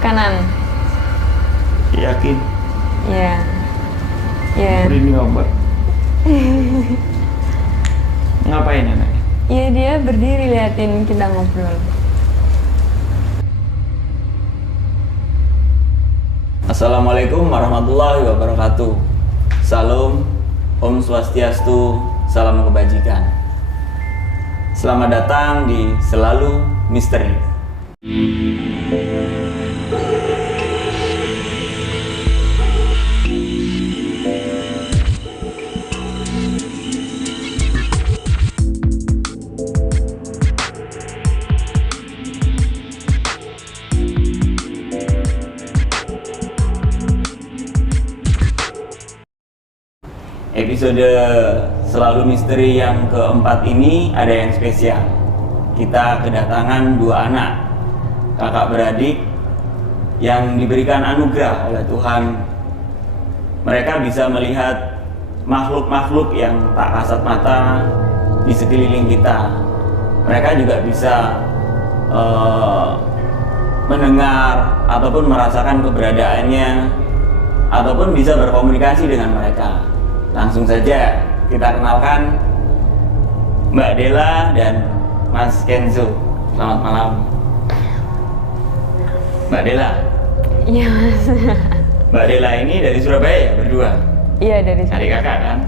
Kanan. Yakin? Iya. Iya. Ini obat. Ngapain anaknya? Iya, dia berdiri liatin kita ngobrol. Assalamualaikum warahmatullahi wabarakatuh. Salam, Om Swastiastu, salam kebajikan. Selamat datang di Selalu Misteri. Episode Selalu Misteri yang keempat ini ada yang spesial. Kita kedatangan dua anak, kakak beradik yang diberikan anugerah oleh Tuhan. Mereka bisa melihat makhluk-makhluk yang tak kasat mata di sekeliling kita. Mereka juga bisa mendengar ataupun merasakan keberadaannya, ataupun bisa berkomunikasi dengan mereka. Langsung saja kita kenalkan Mbak Della dan Mas Kenzo. Selamat malam. Mbak Della. Iya, Mas. Mbak Della ini dari Surabaya ya, berdua? Iya, dari sana. Adik kakak kan?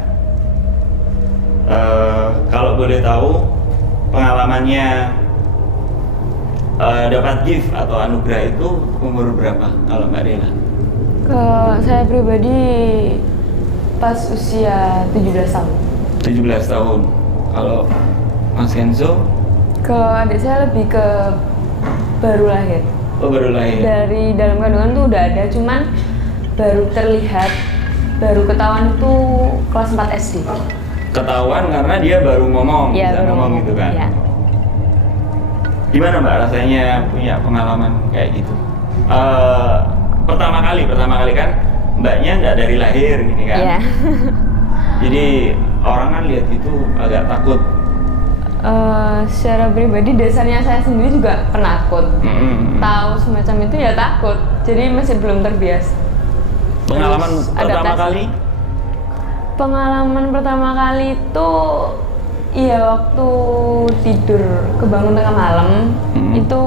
Kalau boleh tahu pengalamannya dapat gift atau anugerah itu umur berapa kalau Mbak Della? Ke saya pribadi pas usia 17 tahun. 17 tahun. Kalau Mas Kenzo? Ke adik saya lebih ke baru lahir. Oh, baru lahir. Dari dalam kandungan tuh udah ada, cuman baru terlihat, baru ketahuan tuh kelas 4 SD. Ketahuan karena dia baru ngomong, Ya, bisa baru ngomong gitu kan? Ya. Gimana Mbak rasanya punya pengalaman kayak gitu? Pertama kali kan Mbaknya nggak dari lahir gini kan? Iya. Jadi orang kan lihat itu agak takut. Secara pribadi dasarnya saya sendiri juga penakut. Tahu semacam itu ya takut. Jadi masih belum terbiasa. Pengalaman Terus pertama adaptasi. kali? Pengalaman pertama kali itu iya waktu tidur kebangun tengah malam itu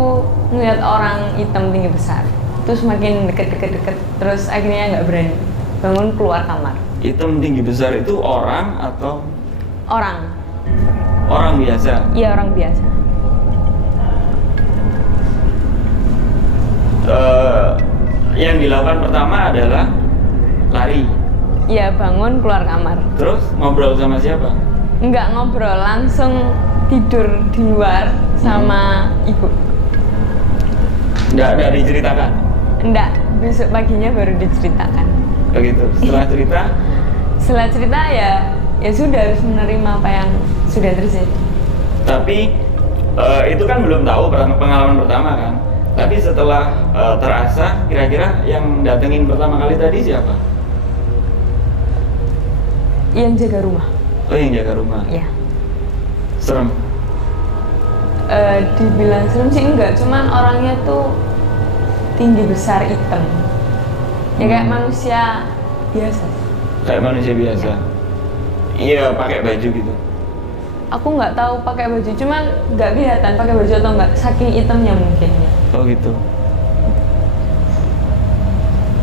ngeliat orang hitam tinggi besar. Terus semakin deket terus akhirnya nggak berani bangun keluar kamar. Hitam tinggi besar itu orang atau? Orang. Orang biasa? Iya, orang biasa. Yang dilakukan pertama adalah lari. Iya, bangun keluar kamar. Terus ngobrol sama siapa? Nggak ngobrol, langsung tidur di luar sama ibu. Nggak diceritakan? Enggak, besok paginya baru diceritakan. Begitu. Setelah cerita? Setelah cerita ya sudah harus menerima apa yang sudah terjadi. Tapi itu kan belum tahu pengalaman pertama kan. Tapi setelah terasa, kira-kira yang datengin pertama kali tadi siapa? Yang jaga rumah. Oh, yang jaga rumah. Iya. Serem. Dibilang serem sih enggak, cuman orangnya tuh tinggi besar hitam. Ya kayak manusia biasa. Kayak manusia biasa. Iya, pakai baju gitu. Aku nggak tahu pakai baju, cuman nggak kelihatan pakai baju atau enggak, saking hitamnya mungkin ya. Oh gitu.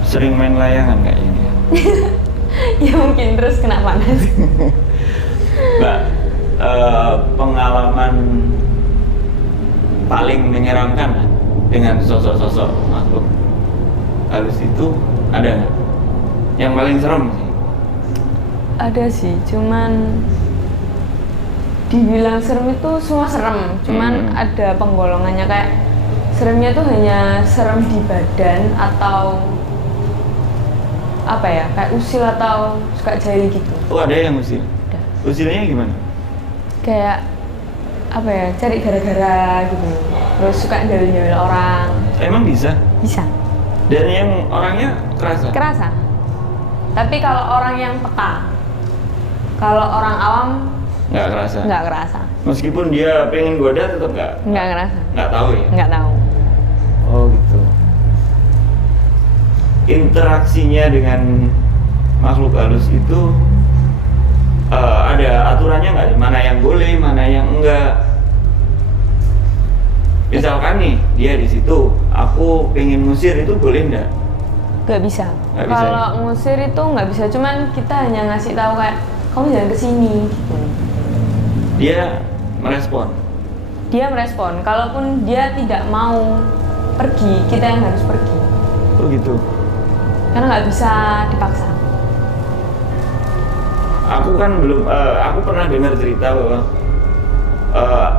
Sering main layangan kayak ini ya? Ya mungkin terus kena panas. Mbak, pengalaman paling menyeramkan dengan sosok-sosok makhluk halus itu ada nggak? Yang paling serem sih? Ada sih, cuman dibilang serem itu semua serem, cuman ada penggolongannya kayak seremnya tuh hanya serem di badan atau apa ya, kayak usil atau suka jahil gitu. Oh, ada yang usil? Ada. Usilnya gimana? Kayak apa ya, cari gara-gara gitu, terus suka jahil-jahil orang. Emang bisa? Bisa. Dan yang orangnya kerasa? Kerasa. Tapi kalau orang yang peka, kalau orang awam Nggak kerasa? nggak kerasa. Meskipun dia pengen goda tetap nggak Nggak kerasa. tahu ya? Nggak tahu. Oh gitu. interaksinya dengan makhluk halus itu ada aturannya nggak? Mana yang boleh, mana yang enggak? Misalkan nih dia di situ, aku pengen ngusir, itu boleh nggak? Nggak bisa. Nggak bisa, Kalau ngusir itu nggak bisa, cuman kita hanya ngasih tahu kayak kamu jangan kesini. Gitu. Dia merespon. Dia merespon. Kalaupun dia tidak mau pergi, kita yang harus pergi. Oh gitu. Karena nggak bisa dipaksa. Aku kan belum, aku pernah dengar cerita bahwa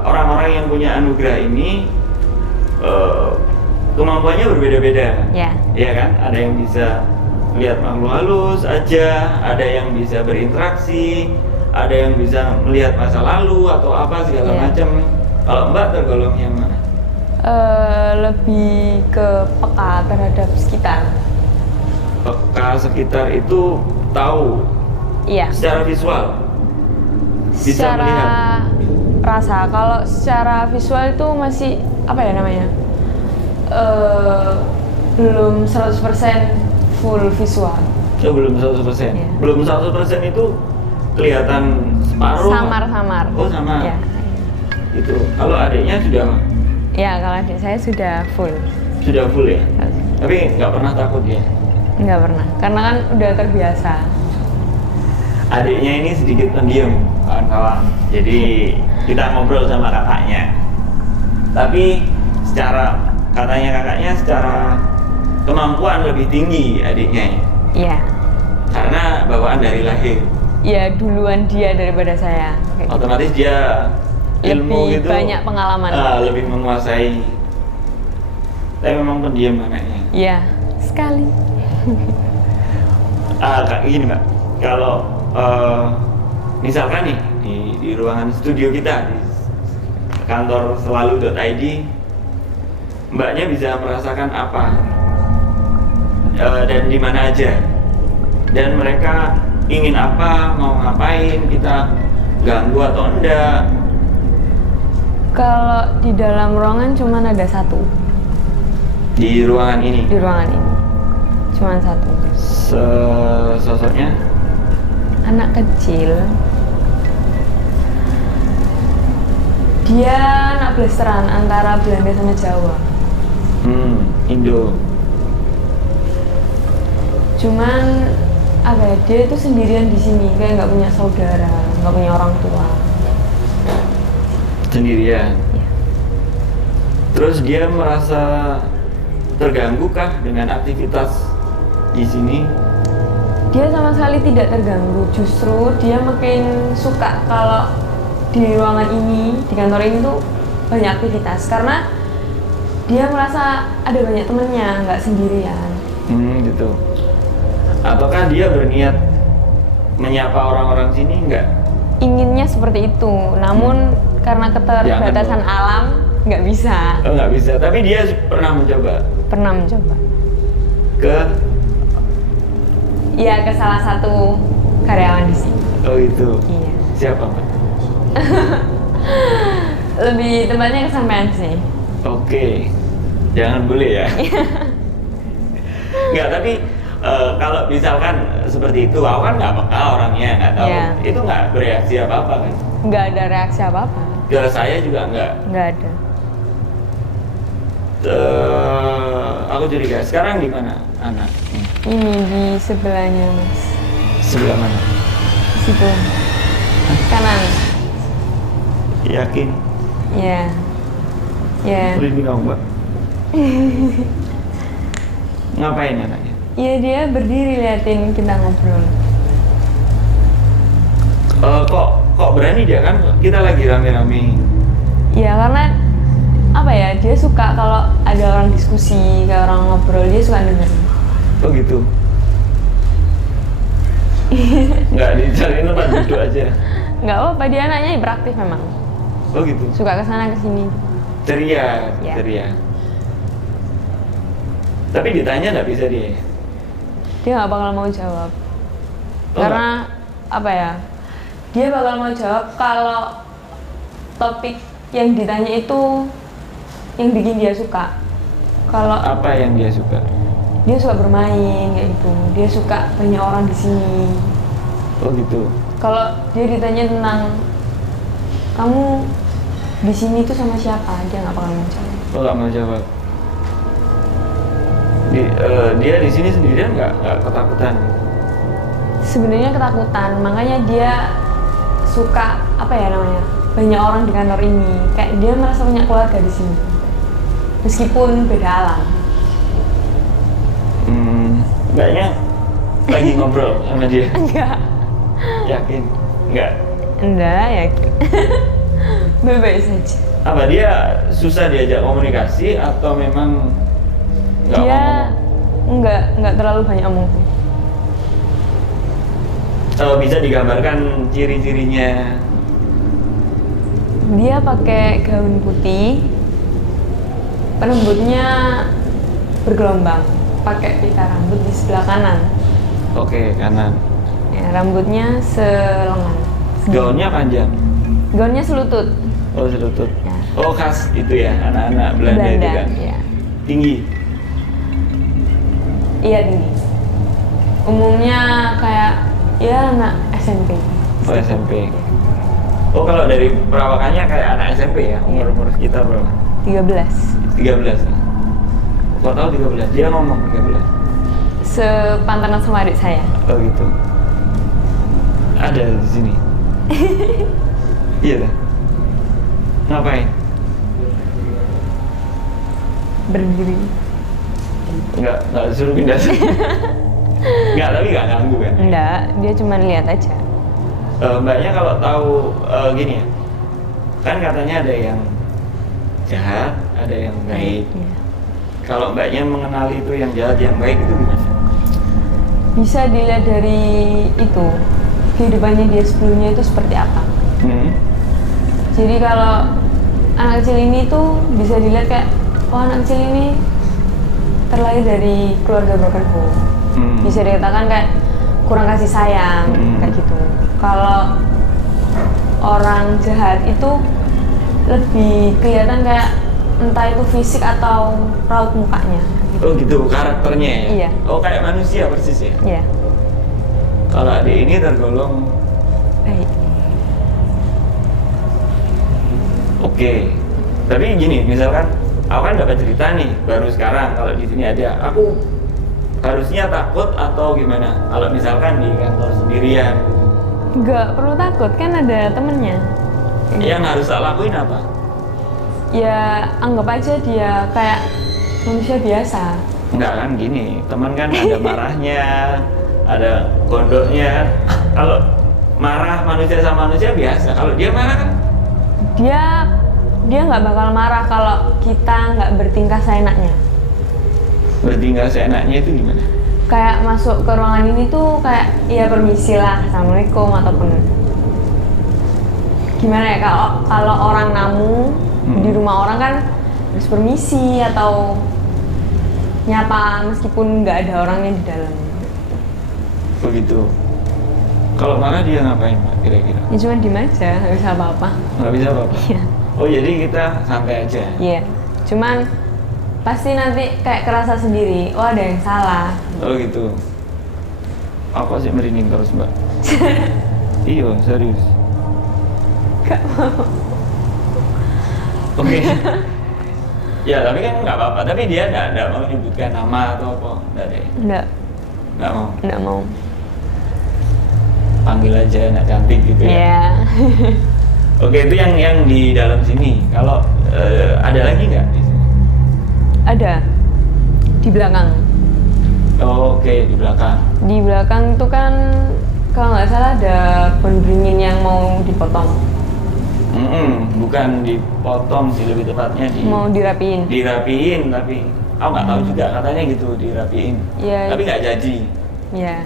orang-orang yang punya anugerah ini kemampuannya berbeda-beda. Ya. Iya kan? Ada yang bisa lihat makhluk halus aja, ada yang bisa berinteraksi, ada yang bisa melihat masa lalu atau apa segala macam. Kalau Mbak tergolong yang mana? Lebih ke peka terhadap sekitar. Peka sekitar itu tahu Iya. secara visual. Bisa Secara melihat. rasa. Kalau secara visual itu masih apa ya namanya? Belum 100% full visual. Oh, belum 100%. Iya. Belum 100% itu kelihatan separuh. Samar-samar. Oh, samar. Ya. Itu. Kalau adiknya sudah Ya, kalau adik saya sudah full. full ya. Tapi nggak pernah takut ya. Nggak pernah, karena kan udah terbiasa. Adiknya ini sedikit pendiam, kawan-kawan. Jadi kita ngobrol sama kakaknya. Tapi katanya kakaknya secara kemampuan lebih tinggi adiknya. Iya. Karena bawaan dari lahir. Ya, duluan dia daripada saya. Kayak gitu. Otomatis dia ilmu Lebih gitu banyak pengalaman. lebih menguasai. Tapi memang pendiam anaknya. Iya, sekali. Kayak gini Mbak, kalau misalkan nih di ruangan studio kita di kantor selalu.id, Mbaknya bisa merasakan apa dan di mana aja, dan mereka ingin apa, mau ngapain, kita ganggu atau enggak. Kalau di dalam ruangan cuman ada satu. Di ruangan ini Di ruangan ini cuman satu. sosoknya Anak kecil. Dia anak blasteran antara Belanda sama Jawa. Indo. Cuman apa ya, dia itu sendirian di sini, kayak nggak punya saudara, nggak punya orang tua. Sendirian. Ya. Terus dia merasa terganggu kah dengan aktivitas di sini? Dia sama sekali tidak terganggu, justru dia makin suka kalau di ruangan ini, di kantor ini tuh banyak aktivitas, karena dia merasa ada banyak temennya, nggak sendirian. Gitu. Ataukah dia berniat menyapa orang-orang sini? Enggak? Inginnya seperti itu, namun karena keterbatasan alam nggak bisa. Oh, nggak bisa. Tapi dia pernah mencoba. Pernah mencoba. Iya, ke salah satu karyawan di sini. Oh itu. Iya. Siapa Mbak? Lebih tepatnya kesampean sih. Oke. Jangan boleh ya. Nggak, tapi kalau misalkan seperti itu, aku kan nggak peka orangnya, nggak tahu. Iya. Itu nggak bereaksi apa-apa kan? Nggak ada reaksi apa-apa. Ke saya juga nggak. Nggak ada. Aku curiga. Sekarang di mana anak? Ini di sebelahnya, Mas. Sebelah mana? Situ. Kanan. Yakin? Iya. Iya. Merinding kamu Mbak. Ngapain anaknya? Iya, dia berdiri liatin kita ngobrol. Kok berani dia, kan kita lagi rame-rame. Iya, karena apa ya, dia suka kalau ada orang diskusi, kayak orang ngobrol, dia suka dengerin. Oh gitu. Nggak dicariin tempat duduk aja. Nggak apa-apa, dia anaknya hiperaktif memang. Oh gitu. Suka kesana kesini. Ceria, Ya. ceria. Tapi ditanya nggak bisa dia. Dia nggak bakal mau jawab. Oh, Karena apa ya, dia bakal mau jawab kalau topik yang ditanya itu yang bikin dia suka. Kalau Apa yang dia suka? dia suka bermain kayak gitu, dia suka banyak orang di sini. Oh gitu. Kalau dia ditanya tentang kamu di sini tuh sama siapa, dia nggak bakal menjawab. Oh nggak mau jawab. Dia di sini sendirian nggak ketakutan? Sebenarnya ketakutan, makanya dia suka apa ya namanya, banyak orang di kantor ini, kayak dia merasa punya keluarga di sini meskipun beda alam. Kayaknya lagi ngobrol sama dia. Enggak. Yakin? Enggak Ya baik-baik saja. Apa dia susah diajak komunikasi atau memang nggak Dia ngomong? enggak terlalu banyak omong. Bisa digambarkan ciri-cirinya? Dia pakai gaun putih, rambutnya bergelombang, pakai pita rambut di sebelah kanan. Oke, kanan. Ya, rambutnya selengan. Gaunnya panjang? Gaunnya selutut. Oh, selutut. Ya. Oh, khas itu ya, anak-anak Belanda itu kan? Ya. Tinggi? Iya, tinggi. Umumnya kayak ya anak SMP. Oh, SMP. Oh, kalau dari perawakannya kayak anak SMP ya? Umur kita berapa? 13. 13. Kok tahu 13? Dia ngomong 13. Sepantaran sama adik saya. Oh gitu. Ada di sini. Iya dah. Ngapain? Berdiri. Enggak disuruh pindah. Enggak, tapi enggak ganggu kan? Enggak, dia cuma lihat aja. Mbaknya kalau tahu gini ya, kan katanya ada yang jahat, ada yang baik. Iya. Kalau mbaknya mengenali itu yang jahat, yang baik itu gimana? Bisa dilihat dari itu, kehidupannya dia sebelumnya itu seperti apa. Jadi kalau anak kecil ini tuh bisa dilihat kayak, oh anak kecil ini terlahir dari keluarga broken home. Bisa dikatakan kayak kurang kasih sayang, kayak gitu. Kalau orang jahat itu lebih kelihatan kayak entah itu fisik atau raut mukanya. Oh gitu, karakternya ya? Iya. Oh kayak manusia persis ya? Iya. Kalau adik ini tergolong Baik. oke. Tapi gini, misalkan aku kan dapat cerita nih baru sekarang kalau di sini ada, aku harusnya takut atau gimana? Kalau misalkan di kantor sendirian, Nggak perlu takut, kan ada temennya. yang harus tak lakuin apa? Ya anggap aja dia kayak manusia biasa. Enggak kan gini, teman kan ada marahnya, ada gondoknya. Kalau marah manusia sama manusia biasa, kalau dia marah kan? Dia nggak bakal marah kalau kita nggak bertingkah seenaknya. Bertingkah seenaknya itu gimana? Kayak masuk ke ruangan ini tuh kayak ya permisi lah, assalamualaikum ataupun gimana ya, kalau orang namu di rumah orang kan harus permisi atau nyapa meskipun nggak ada orangnya di dalam. Begitu. Kalau marah dia ngapain Pak kira-kira? Ya cuma diem aja, nggak bisa apa-apa. Nggak bisa apa-apa? Iya. Oh jadi kita santai aja? Iya, cuman pasti nanti kayak kerasa sendiri, oh ada yang salah. Oh gitu. Aku sih merinding terus Mbak. Iya serius. Gak mau. Oke. Ya tapi kan nggak apa-apa. Tapi dia nggak mau menyebutkan nama atau apa? Nggak deh. Nggak mau. Nggak mau. Panggil aja anak cantik gitu ya. Iya. Oke itu yang di dalam sini. Kalau ada lagi nggak di sini? Ada di belakang. Oh, oke di belakang. Di belakang tuh kan kalau nggak salah ada pohon beringin yang mau dipotong. Bukan dipotong sih, lebih tepatnya Mau dirapiin. dirapiin, tapi aku nggak tahu juga katanya gitu dirapiin. Iya. Tapi nggak jadi. Ya,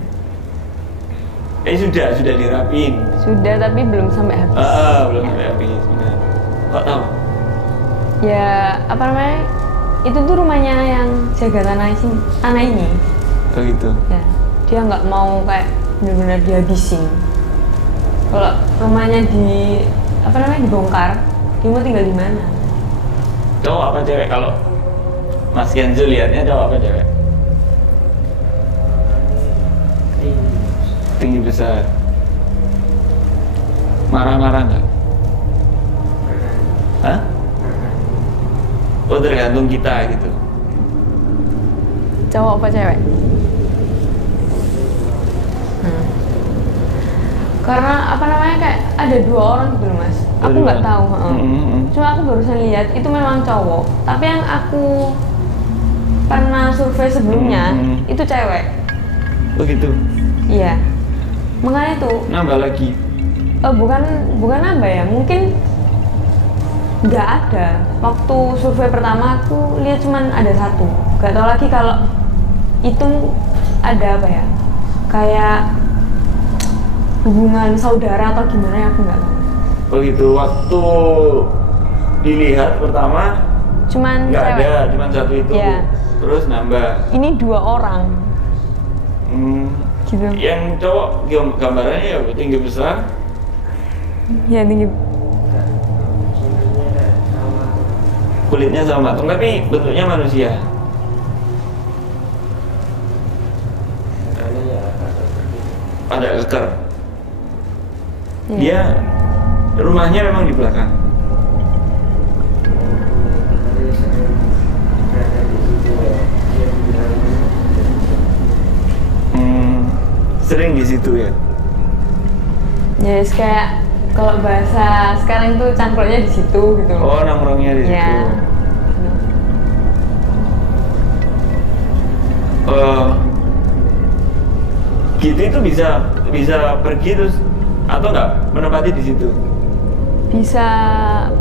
Sudah dirapiin. sudah tapi belum sampai habis. Belum sampai habis benar. Kok tahu? Ya, apa namanya? Itu tuh rumahnya yang jaga tanah ini. Oh gitu. Ya, dia nggak mau kayak benar-benar dihabisin. Kalau rumahnya dibongkar, dia mau tinggal di mana? Cowok apa cewek? Kalau Mas Kenzo lihatnya cowok apa cewek? tinggi besar. Marah-marah nggak? Hah? Oh, tergantung kita gitu. Cowok apa cewek? Karena apa namanya kayak ada 2 orang gitu loh mas. Oh, Aku nggak tahu. Cuma aku barusan lihat itu memang cowok. Tapi yang aku pernah survei sebelumnya itu cewek. Oh gitu. Iya. Makanya itu Nambah lagi. bukan nambah ya. Mungkin nggak ada. Waktu survei pertama aku lihat cuman ada 1. Gak tahu lagi kalau itu ada apa ya? Kayak hubungan saudara atau gimana ya, aku nggak tahu. Oh gitu. Waktu dilihat pertama Cuman nggak cewek. ada, cuman 1 itu. Iya. Terus nambah. Ini 2 orang. Gitu. Yang cowok gambarannya ya tinggi besar. Ya tinggi. Kulitnya sama, tapi bentuknya manusia. Ada keker. Ya. Dia rumahnya memang di belakang. Sering di situ ya. Ya kayak kalau bahasa sekarang itu cangkruknya di situ gitu. Oh, nongkrongnya di situ. Ya. Gitu itu bisa pergi terus atau nggak menempati di situ? Bisa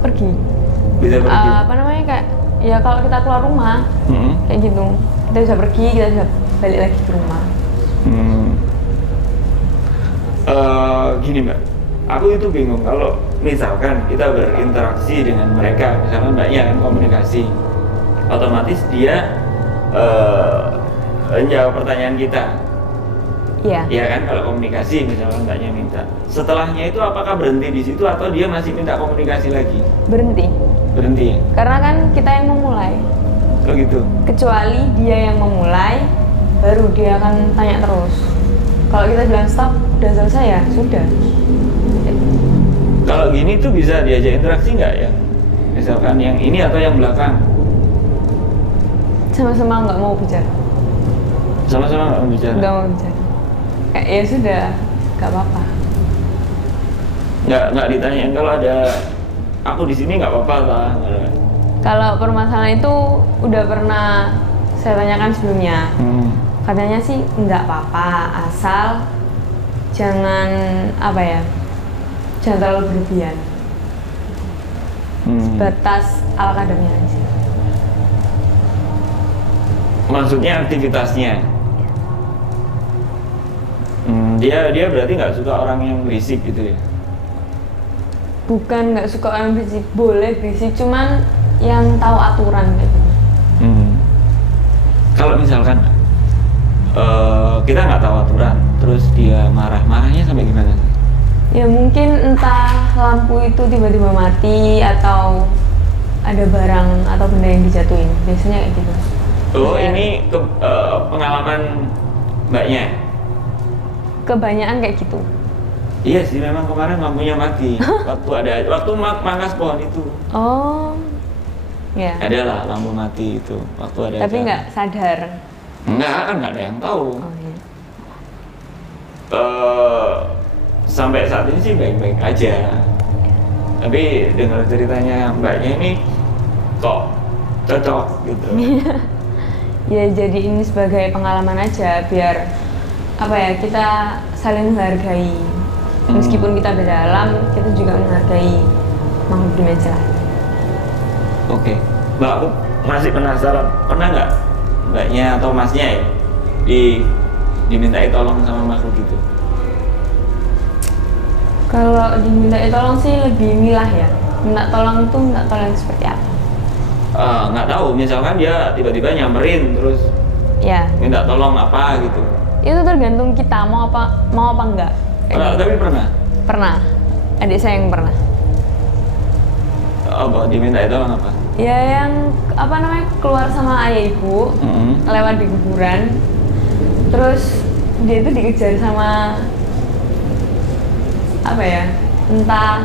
pergi. Bisa pergi. Apa namanya kayak ya kalau kita keluar rumah kayak gitu kita bisa pergi, kita bisa balik lagi ke rumah. Gini mbak, aku itu bingung kalau misalkan kita berinteraksi dengan mereka, misalkan mbaknya kan komunikasi, otomatis dia menjawab pertanyaan kita. Iya. Iya kan, kalau komunikasi misalkan mbaknya minta. Setelahnya itu apakah berhenti di situ atau dia masih minta komunikasi lagi? Berhenti. Berhenti. Karena kan kita yang memulai. Oh gitu. Kecuali dia yang memulai, baru dia akan tanya terus. Kalau kita bilang stop, udah selesai ya, sudah. Kalau gini tuh bisa diajak interaksi nggak ya? Misalkan yang ini atau yang belakang? Sama-sama nggak mau bicara. Sama-sama nggak mau bicara? Nggak mau bicara. Kayak ya sudah, nggak apa-apa. Nggak ditanyain kalau ada aku di sini nggak apa-apa lah. Kalau permasalahan itu udah pernah saya tanyakan sebelumnya. Katanya sih nggak apa-apa, asal jangan apa ya, jangan terlalu berlebihan. Batas ala kadarnya aja. Maksudnya aktivitasnya? Dia berarti nggak suka orang yang berisik gitu ya? Bukan nggak suka orang berisik, boleh berisik, cuman yang tahu aturan kayak gitu. Kalau misalkan kita nggak tahu aturan, terus dia marahnya sampai gimana? Ya mungkin entah lampu itu tiba-tiba mati atau ada barang atau benda yang dijatuhin, biasanya kayak gitu. Oh, Biasanya, ini pengalaman mbaknya? kebanyakan kayak gitu. Iya sih, memang kemarin lampunya mati. waktu mangkas pohon itu. Oh, ya. Ada lah lampu mati itu waktu ada. Tapi nggak sadar. Enggak, kan nggak ada yang tahu. Oh, iya. Sampai saat ini sih baik-baik aja. Tapi dengar ceritanya mbaknya ini kok cocok gitu. Ya jadi ini sebagai pengalaman aja, biar apa ya, kita saling menghargai. Meskipun kita beda alam, kita juga menghargai makhluk di meja. Oke, mbak, aku masih penasaran, pernah nggak mbaknya atau masnya ya dimintai tolong sama makhluk gitu? Kalau dimintai tolong sih lebih milah ya. Minta tolong itu minta tolong seperti apa? Nggak tahu, misalkan dia tiba-tiba nyamperin terus Ya, minta tolong apa gitu. itu tergantung kita mau apa enggak. Tapi pernah? Pernah. Adik saya yang pernah. Apa dimintai tolong apa? Ya yang apa namanya, keluar sama ayah ibu, lewat di kuburan, terus dia itu dikejar sama apa ya, entah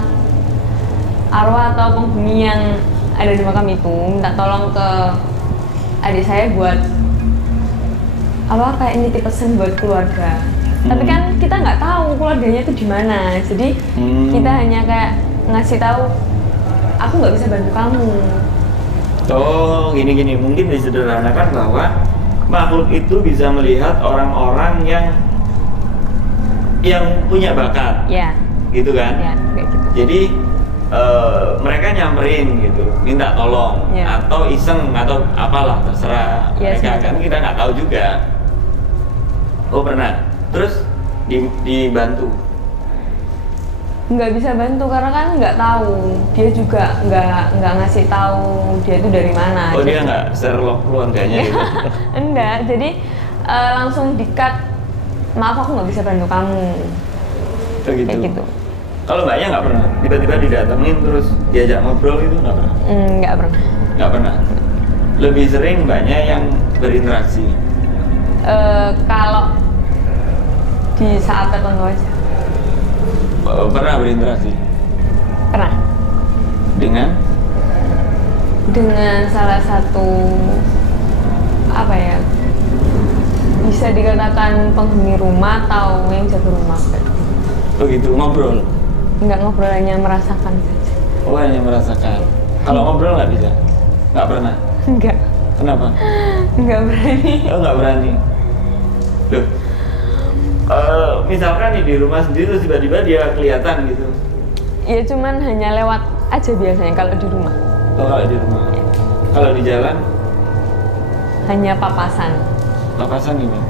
arwah atau penghuni yang ada di makam itu minta tolong ke adik saya buat apa kayak nitip pesan buat keluarga. Tapi kan kita nggak tahu keluarganya itu di mana, jadi kita hanya kayak ngasih tahu aku nggak bisa bantu kamu. Oh, gini mungkin disederhanakan bahwa makhluk itu bisa melihat orang-orang yang punya bakat, Ya, gitu kan? ya kayak gitu. Jadi mereka nyamperin gitu, minta tolong, Ya. atau iseng atau apalah terserah Ya, mereka semacam. kan kita nggak tahu juga. Oh pernah, terus dibantu. Nggak bisa bantu karena kan nggak tahu, dia juga nggak ngasih tahu dia itu dari mana. Oh dia Jadi- nggak Sherlock keluarganya gitu. Enggak, jadi langsung di-cut, maaf aku nggak bisa bantu kamu. Oh, gitu. Kayak gitu. Kalau mbaknya nggak pernah, tiba-tiba didatengin terus diajak ngobrol itu nggak pernah? Nggak pernah. Nggak pernah. Lebih sering mbaknya yang berinteraksi. Kalau di saat tertentu aja. Pernah berinteraksi Pernah. Dengan salah satu apa ya, bisa dikatakan penghuni rumah atau yang jaga rumah. Oh gitu, ngobrol? Nggak ngobrol, hanya merasakan saja. Oh hanya merasakan. Kalau ngobrol nggak bisa? Nggak pernah? Nggak. Kenapa? Nggak berani. Oh nggak berani. Loh, misalkan nih di rumah sendiri terus tiba-tiba dia kelihatan gitu. Ya cuman hanya lewat aja biasanya kalau di rumah. Oh kalau di rumah. Kalau di jalan, Hanya papasan. papasan gimana?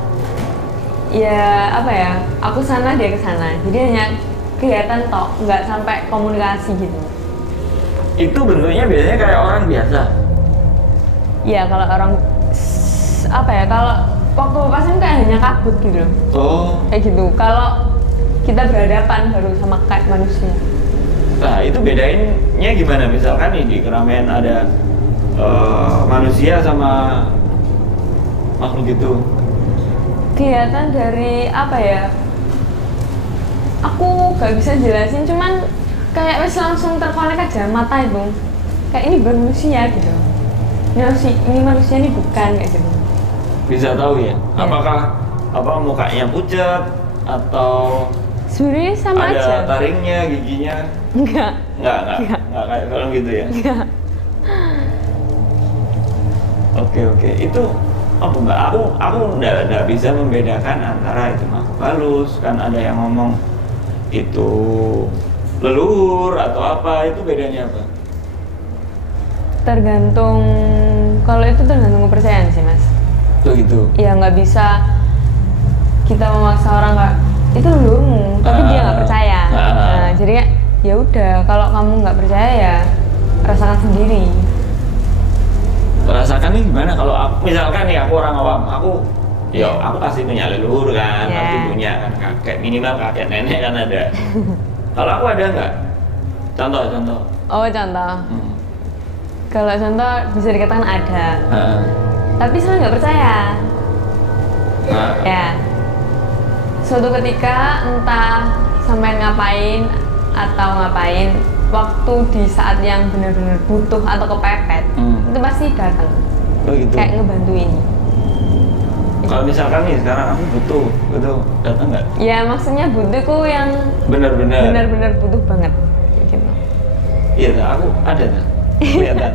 Ya apa ya, aku sana dia ke sana. Jadi hanya kelihatan tok, nggak sampai komunikasi gitu. Itu bentuknya biasanya kayak orang biasa. Ya kalau orang apa ya, kalau waktu papasan kayak hanya kabut gitu. Oh, Kayak gitu. Kalau kita berhadapan baru sama kayak manusia. nah itu bedainnya gimana? Misalkan nih di keramaian ada manusia sama makhluk gitu. Kelihatan dari apa ya? Aku gak bisa jelasin, cuman kayak wes langsung terkonek aja mata itu. Kayak ini bukan manusia gitu. Ini manusia ini bukan kayak gitu. Bisa tahu ya? Ya. Apakah mukanya pucat atau Sebenarnya sama ada aja. taringnya, giginya? Enggak. Nggak kayak kalau gitu ya? Enggak. Oke. Itu apa mbak? Aku nggak bisa membedakan antara itu makhluk halus, kan ada yang ngomong itu leluhur atau apa, itu bedanya apa? Tergantung, kalau itu tergantung kepercayaan sih mas. Tuh gitu. Ya nggak bisa kita memaksa orang nggak itu leluhurmu, tapi dia nggak percaya. Nah, jadi ya udah, kalau kamu nggak percaya ya rasakan sendiri. Rasakan nih gimana kalau aku, misalkan nih aku orang awam, aku pasti punya leluhur kan, Ya. pasti punya kan kakek, minimal kakek nenek kan ada. Kalau aku ada nggak? Contoh. Oh contoh, kalau contoh bisa dikatakan ada, tapi saya nggak percaya. Ya, suatu ketika entah sampai ngapain atau ngapain, waktu di saat yang benar-benar butuh atau kepepet, itu pasti datang. Oh gitu. Kayak ngebantuin. Kalau misalkan nih sekarang aku butuh, datang nggak? Ya maksudnya butuhku yang Benar-benar. benar-benar butuh banget. Kayak gitu. Iya, aku ada dah. Kelihatan.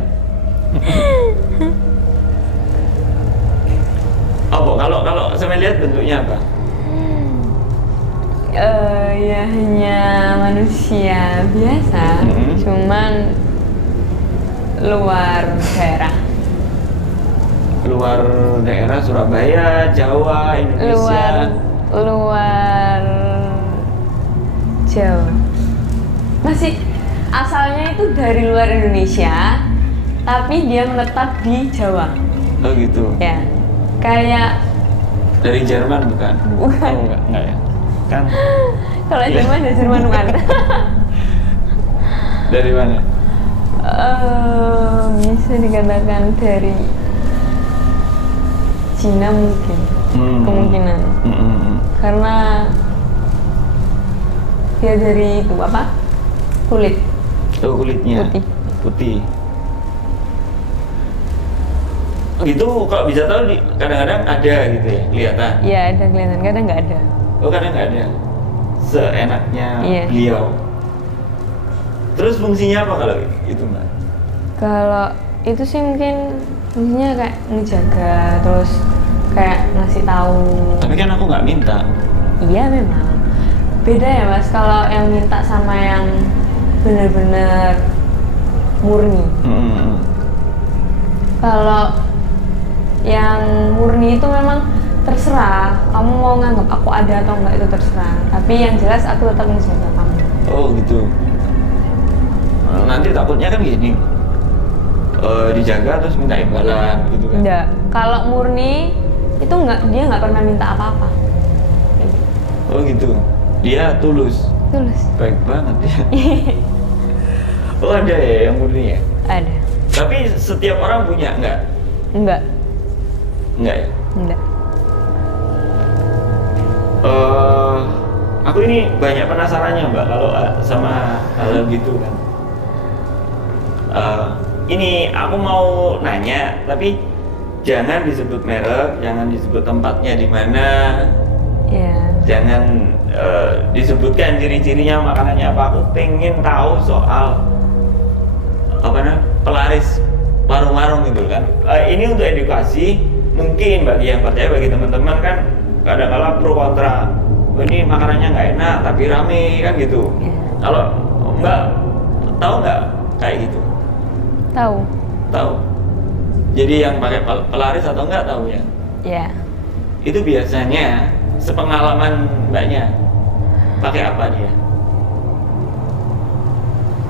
Apa? Kalau saya lihat bentuknya apa? Ya hanya manusia biasa, cuman luar daerah. Luar daerah Surabaya, Jawa, Indonesia. Luar Jawa. Masih asalnya itu dari luar Indonesia, tapi dia menetap di Jawa. Oh gitu. Ya, kayak Dari Jerman bukan? Bukan. Oh, enggak ya. Kan kalau Iya. Jerman dari Jerman bukan. dari mana? Bisa dikatakan dari Cina mungkin, kemungkinan. Karena dia dari itu apa? Kulit. Oh, kulitnya Putih. putih. Itu kalau bisa tahu kadang-kadang ada gitu ya, kelihatan. Iya, ada kelihatan, kadang nggak ada. Oh, kadang nggak ada. Seenaknya Iya. beliau. Terus fungsinya apa kalau itu, Mbak? Kalau itu sih mungkin fungsinya kayak ngejaga, terus kayak ngasih tahu. Tapi kan aku nggak minta. Iya memang. Beda ya Mas, kalau yang minta sama yang benar-benar murni. Kalau yang murni itu memang terserah, kamu mau nganggap aku ada atau enggak itu terserah. Tapi yang jelas aku tetap menjaga kamu. Oh gitu. Nanti takutnya kan gini, dijaga terus minta imbalan gitu kan? Enggak. Kalau murni itu dia nggak pernah minta apa-apa. Oh gitu. Dia tulus. Tulus. Baik banget ya. Oh ada ya yang murni ya? Ada. Tapi setiap orang punya enggak? Enggak. Enggak ya? Enggak. Aku ini banyak penasarannya Mbak kalau sama hal gitu kan. Ini aku mau nanya, tapi jangan disebut merek, jangan disebut tempatnya di mana, Ya. jangan disebutkan ciri-cirinya makanannya apa. Aku pengen tahu soal apa namanya pelaris warung-warung gitu kan. Ini untuk edukasi, mungkin bagi yang percaya, bagi teman-teman kan kadang-kala pro kontra. Oh, ini makanannya nggak enak tapi rame kan gitu. Ya. Kalau Mbak tahu nggak kayak gitu? Tahu. Tahu. Jadi yang pakai pelaris atau enggak tahu ya? Ya. Itu biasanya sepengalaman Mbaknya pakai apa dia?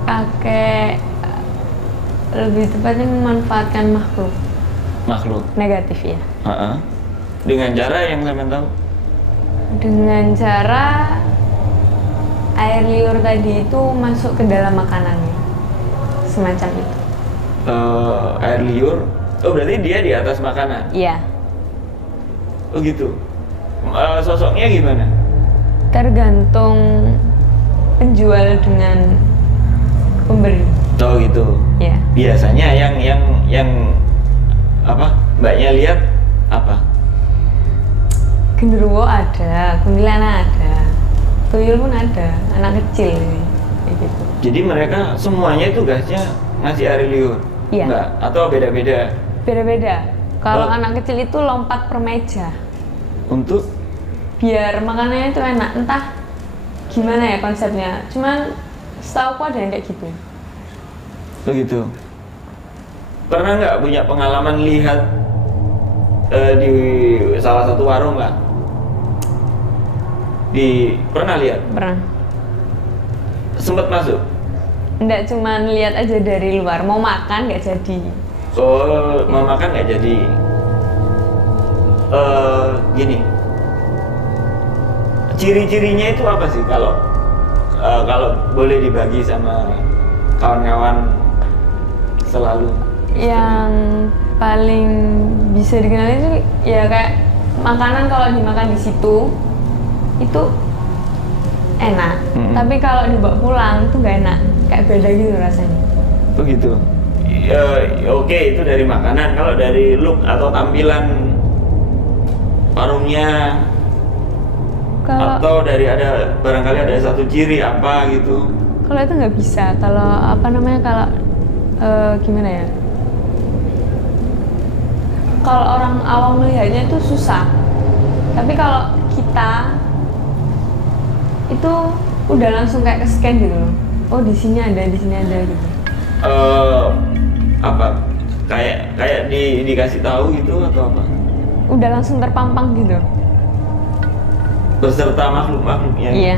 Pakai lebih tepatnya memanfaatkan Makhluk. negatif ya. Dengan cara yang saya tahu. Dengan cara air liur tadi itu masuk ke dalam makanannya, semacam itu. Air liur. Oh berarti dia di atas makanan. Iya. Oh gitu. Sosoknya gimana? Tergantung penjual dengan pemberi. Oh gitu. Ya. Biasanya yang apa? Mbaknya lihat apa? Genderuwo ada, kuntilanak ada, tuyul pun ada, anak kecil ini, kayak gitu. Jadi mereka semuanya itu gasnya ngasih air liur? Iya. Enggak? Atau beda-beda? Beda-beda. Kalau Oh. anak kecil itu lompat per meja, Untuk? biar makanannya itu enak. Entah gimana ya konsepnya. Cuman setauku ada yang kayak gitu. Begitu. Pernah nggak punya pengalaman lihat di salah satu warung nggak? Pernah lihat? Pernah. Sempat masuk? Nggak cuman lihat aja dari luar, mau makan nggak jadi. Oh, mau makan nggak jadi? Gini. Ciri-cirinya itu apa sih kalau boleh dibagi sama kawan-kawan selalu? Yang paling bisa dikenali itu ya kayak makanan kalau dimakan di situ itu enak, tapi kalau dibawa pulang itu nggak enak, kayak beda gitu rasanya. Begitu. Oke, itu dari makanan. Kalau dari look atau tampilan warungnya, Kalau atau dari barangkali ada satu ciri apa gitu. kalau itu nggak bisa. Kalau apa namanya kalau gimana ya? Kalau orang awam melihatnya itu susah, tapi kalau kita itu udah langsung kayak ke-scan gitu loh. Oh di sini ada gitu. Apa? Kayak dikasih tahu gitu atau apa? Udah langsung terpampang gitu. Beserta makhluk-makhluknya. Iya.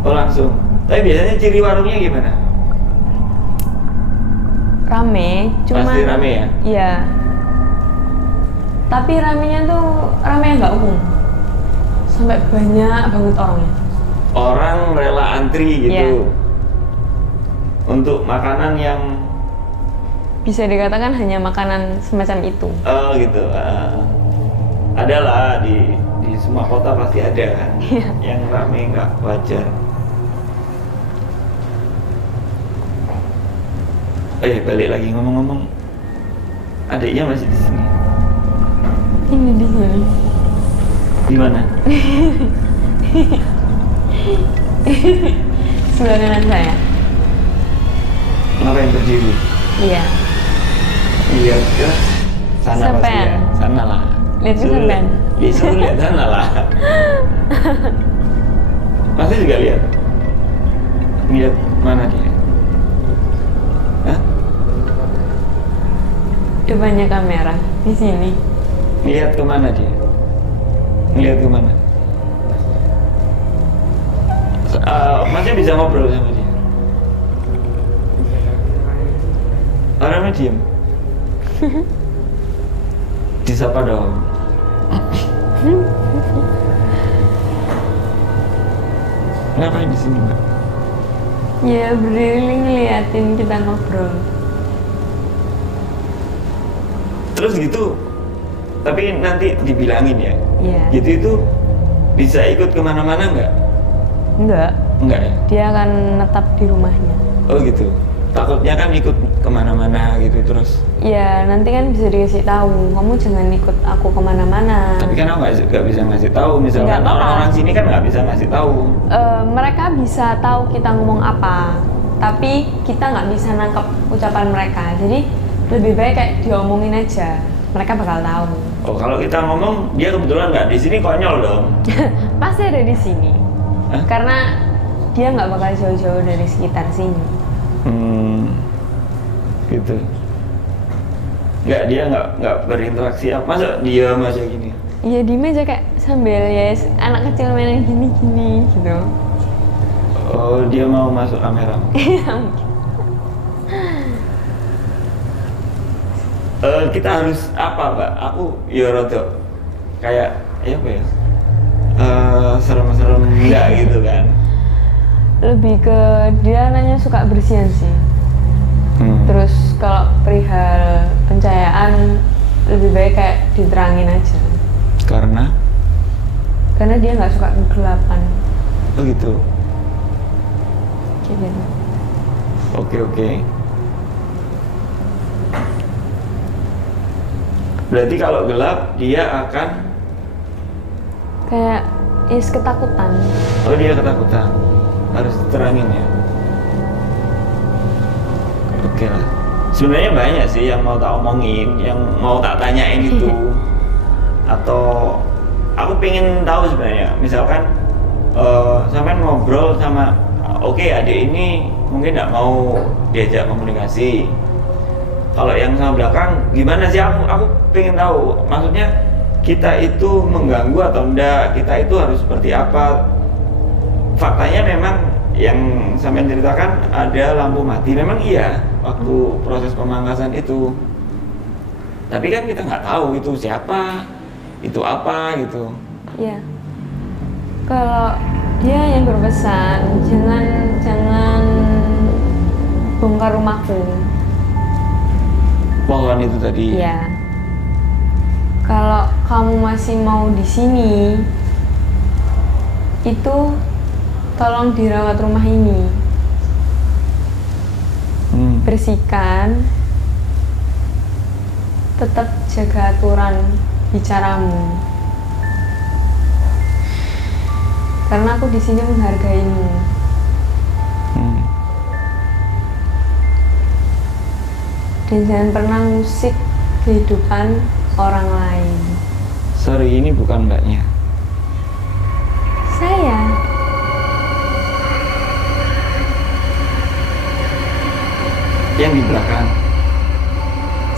Oh langsung. Tapi biasanya ciri warungnya gimana? Rame, cuman Pasti rame ya? Iya. Tapi ramenya tuh rame yang nggak umum. Sampai banyak banget orangnya. Orang rela antri gitu. Iya. Untuk makanan yang Bisa dikatakan hanya makanan semacam itu. gitu. Adalah di di semua kota pasti ada kan. Yang rame nggak wajar. Balik lagi ngomong-ngomong, adiknya masih di sini. Ini di sini. Di mana? Sebelah kanan saya. Ngapain berdiri? Iya. Lihat ke sana pasti Sampean. ya. Sana lah. Lihat ke Suruh sampean. Disuruh lihat sana lah. Masih juga lihat. Lihat mana dia? Hah? Depannya kamera di sini. Lihat kemana dia? Lihat kemana? Masnya bisa ngobrol sama dia? Orangnya diem. Disapa dong. Ngapain di sini, Mbak? Ya berdiri ngeliatin kita ngobrol. Terus gitu, tapi nanti dibilangin ya? Iya. Gitu itu bisa ikut kemana-mana nggak? Enggak. Enggak ya? Dia akan netap di rumahnya. Oh gitu. Takutnya kan ikut kemana-mana gitu terus. Ya nanti kan bisa dikasih tahu. Kamu jangan ikut aku kemana-mana. Tapi kan aku nggak bisa ngasih tahu. Misalkan Nggak apa-apa. orang-orang sini kan nggak bisa ngasih tahu. Mereka bisa tahu kita ngomong apa, tapi kita nggak bisa nangkep ucapan mereka. Jadi lebih baik kayak diomongin aja. Mereka bakal tahu. Oh kalau kita ngomong dia kebetulan nggak di sini konyol dong. Pasti ada di sini. Hah? Karena dia nggak bakal jauh-jauh dari sekitar sini. Gitu. Dia nggak berinteraksi apa? Masa diam aja gini? Iya di meja kayak sambil ya anak kecil main gini-gini gitu. Oh dia mau masuk kamera. Kita harus apa, Mbak? Aku ya rada kayak apa ya? Serem-serem enggak gitu kan. Lebih ke dia nanya suka bersihan sih. Terus kalau perihal pencahayaan lebih baik kayak diterangin aja. Karena Dia nggak suka kegelapan. oh gitu. Gitu. Oke. Berarti kalau gelap dia akan Kayak ketakutan. oh dia ketakutan. Harus diterangin ya. Oke lah. Sebenarnya banyak sih yang mau tak omongin, yang mau tak tanyain itu. Atau aku pengen tahu sebenarnya. Misalkan sampai ngobrol sama adik ini mungkin nggak mau diajak komunikasi. Kalau yang sama belakang gimana sih? Aku pengen tahu. Maksudnya kita itu mengganggu atau enggak? Kita itu harus seperti apa? Faktanya memang yang sampai ceritakan ada lampu mati. Memang iya waktu proses pemangkasan itu. Tapi kan kita nggak tahu itu siapa, itu apa gitu. Iya. Kalau dia yang berpesan jangan bongkar rumahku. Pohon itu tadi. Iya. Kalau kamu masih mau di sini, itu tolong dirawat rumah ini. Bersihkan, tetap jaga aturan bicaramu. Karena aku di sini menghargaimu. Dan jangan pernah ngusik kehidupan orang lain. Sorry, ini bukan mbaknya. Saya. Yang di belakang.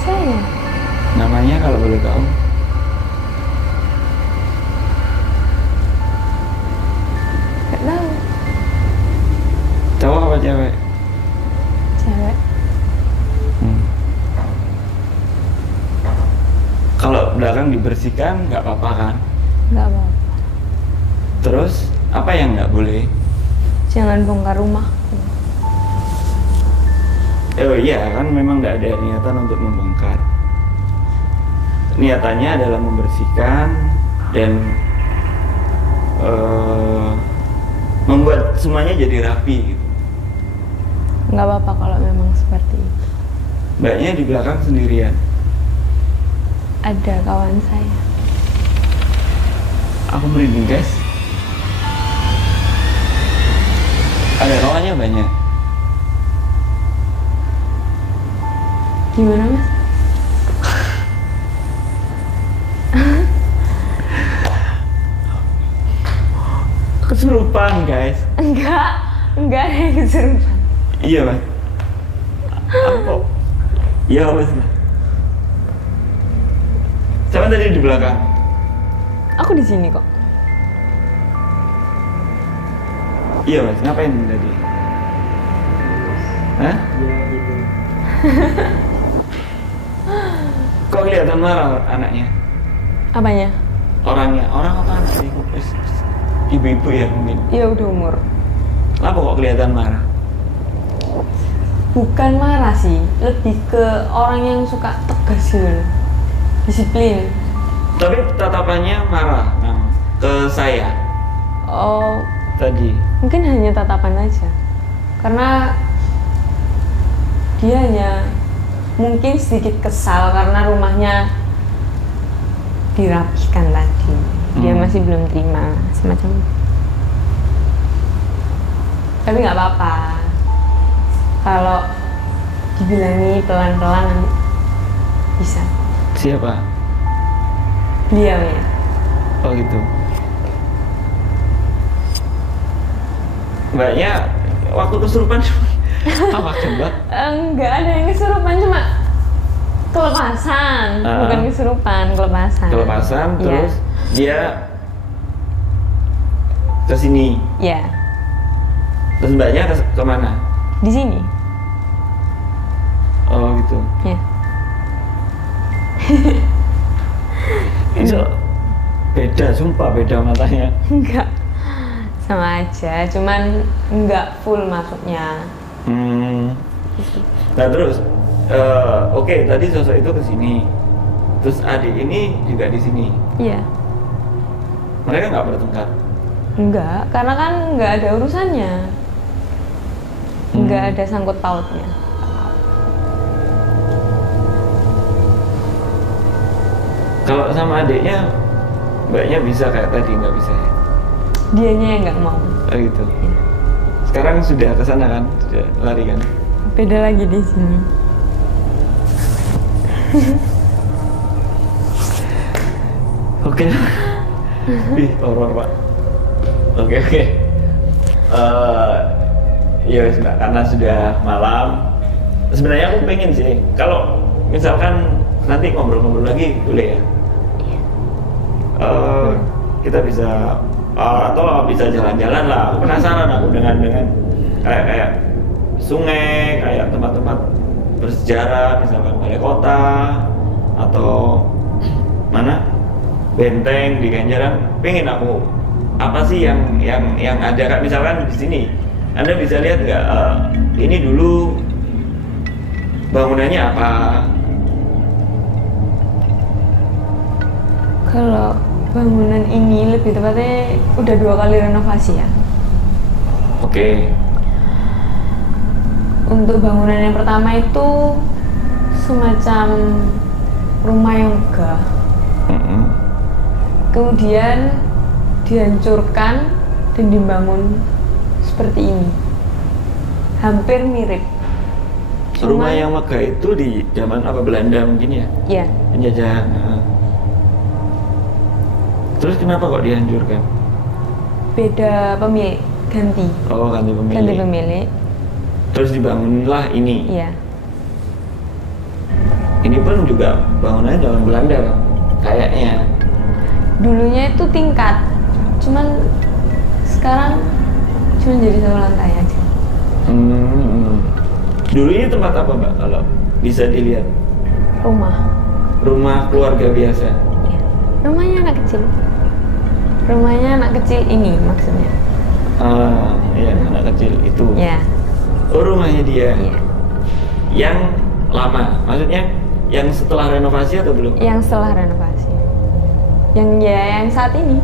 Saya. Namanya kalau boleh tahu. Gak tahu. Cowok apa cewek? Cewek. Kalau belakang dibersihkan nggak apa-apa kan? Gak apa-apa. Terus apa yang nggak boleh? Jangan bongkar rumah. Oh iya kan memang nggak ada niatan untuk membongkar. Niatannya adalah membersihkan dan membuat semuanya jadi rapi gitu. Nggak apa-apa kalau memang seperti itu. Mbaknya di belakang sendirian. Ada kawan saya. Aku merinding guys. Ada kawannya banyak. Gimana mas? Kesurupan guys. Enggak ada yang kesurupan. Iya mas. Apa? Iya mas. Siapa tadi di belakang? Aku di sini kok. Iya mas, ngapain tadi? Hah? Kok kelihatan marah anaknya? Apanya? Orangnya, orang apa anak sih? Ibu-ibu ya mungkin. Ya udah umur. Kenapa kok kelihatan marah? Bukan marah sih, lebih ke orang yang suka tegas gitu loh. Disiplin. Tapi tatapannya marah ke saya Oh, tadi. mungkin hanya tatapan aja. Karena dia hanya mungkin sedikit kesal karena rumahnya dirapihkan tadi. Dia masih belum terima semacam itu. Tapi nggak apa-apa. Kalau dibilangi pelan-pelan nanti bisa. Siapa? Beliau ya. Oh gitu. Mbaknya waktu kesurupan apa coba? Enggak ada yang kesurupan, cuma kelepasan. Bukan kesurupan, kelepasan. Kelepasan, Iya. terus dia ke sini. Ya, Terus mbaknya kemana? di sini. Oh gitu. Ya. Itu beda, sumpah beda matanya. Enggak. Sama aja, cuman enggak full masuknya. Nah terus, oke, tadi sosok itu ke sini. Terus adik ini juga di sini. Iya. Mereka nggak bertengkar. Enggak, karena kan enggak ada urusannya. Enggak ada sangkut pautnya. Kalau sama adiknya, mbaknya bisa kayak tadi nggak bisa ya? Dianya yang enggak mau. Oh gitu. Iya. Sekarang sudah ke sana kan? Sudah lari kan? Beda lagi di sini. Oke. Ih, horor pak. Oke. Ya wes mbak, karena sudah malam. Sebenarnya aku pengen sih, kalau misalkan nanti ngobrol-ngobrol lagi boleh ya? Kita bisa atau bisa jalan-jalan lah. Aku penasaran aku dengan kayak sungai, kayak tempat-tempat bersejarah, misalkan balai kota atau mana benteng di Ganjaran. Pengen aku apa sih yang ada, kan misalkan di sini Anda bisa lihat nggak ini dulu bangunannya apa? Kalau bangunan ini lebih tepatnya udah 2 kali renovasi ya. Oke. Untuk bangunan yang pertama itu semacam rumah yang megah. Kemudian dihancurkan dan dibangun seperti ini. Hampir mirip. Rumah yang megah itu di zaman apa, Belanda mungkin ya? Iya. Penjajahan. Terus kenapa kok dihancurkan? Beda pemilik, ganti. Oh, ganti pemilik. Ganti pemilik. Terus dibangunlah ini. Iya. Ini pun juga bangunannya zaman Belanda kan? Kayaknya. Dulunya itu tingkat, cuman sekarang cuma jadi 1 lantai aja. Dulu ini tempat apa mbak kalau bisa dilihat? Rumah. Rumah keluarga biasa. Iya. Rumahnya anak kecil. Rumahnya anak kecil ini maksudnya. Iya, anak kecil itu. Ya. Oh, rumahnya dia. Iya. Yang lama, maksudnya yang setelah renovasi atau belum? Yang setelah renovasi. Yang saat ini.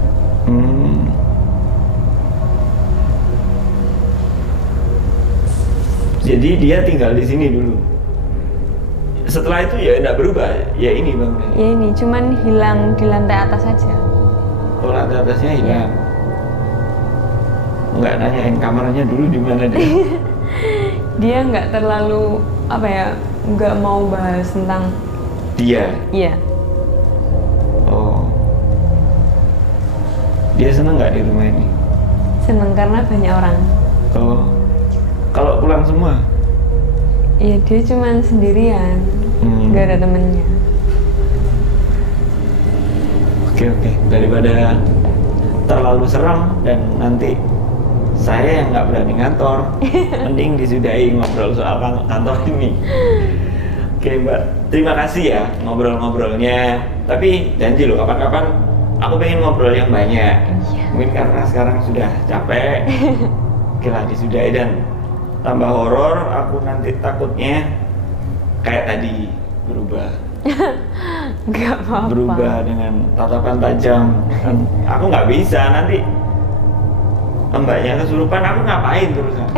Jadi dia tinggal di sini dulu. Setelah itu ya enggak berubah, ya ini bangunannya. Ya ini, cuman hilang di lantai atas saja. Oh, lantai atasnya hilang. Nggak nanyain kamarnya dulu di mana dia. Dia nggak terlalu apa ya, nggak mau bahas tentang. Dia. Iya. Oh. Dia seneng nggak di rumah ini? Seneng karena banyak orang. Oh. Kalau pulang semua? Iya, dia cuman sendirian, nggak ada temennya. Oke. Daripada terlalu seram dan nanti saya yang nggak berani ngantor, mending disudahi ngobrol soal kantor ini. Oke Mbak, terima kasih ya ngobrol-ngobrolnya. Tapi janji loh kapan-kapan aku pengen ngobrol yang banyak. Mungkin karena sekarang sudah capek. Oke lah, disudahi. Dan tambah horor, aku nanti takutnya kayak tadi berubah. Nggak apa-apa. Berubah dengan tatapan tajam. Kan aku nggak bisa nanti mbaknya kesurupan, aku ngapain terus kan?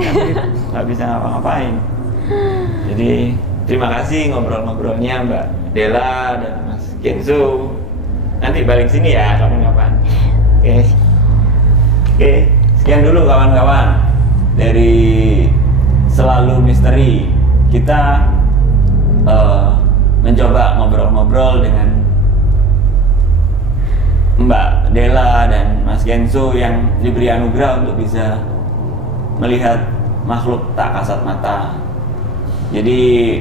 Nggak bisa ngapa-ngapain. Jadi terima kasih ngobrol-ngobrolnya Mbak Della dan Mas Kenzo. Nanti balik sini ya kapan-kapan. Oke, sekian dulu kawan-kawan dari Selalu Misteri. Kita mencoba ngobrol-ngobrol dengan Mbak Della dan Mas Kenzo yang diberi anugerah untuk bisa melihat makhluk tak kasat mata. Jadi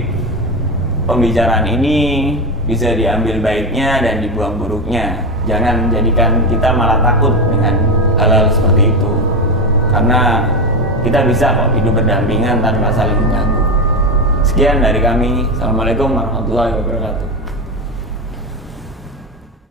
pembicaraan ini bisa diambil baiknya dan dibuang buruknya. Jangan jadikan kita malah takut dengan hal-hal seperti itu. Karena kita bisa kok hidup berdampingan tanpa saling mengganggu. Sekian dari kami. Assalamualaikum warahmatullahi wabarakatuh.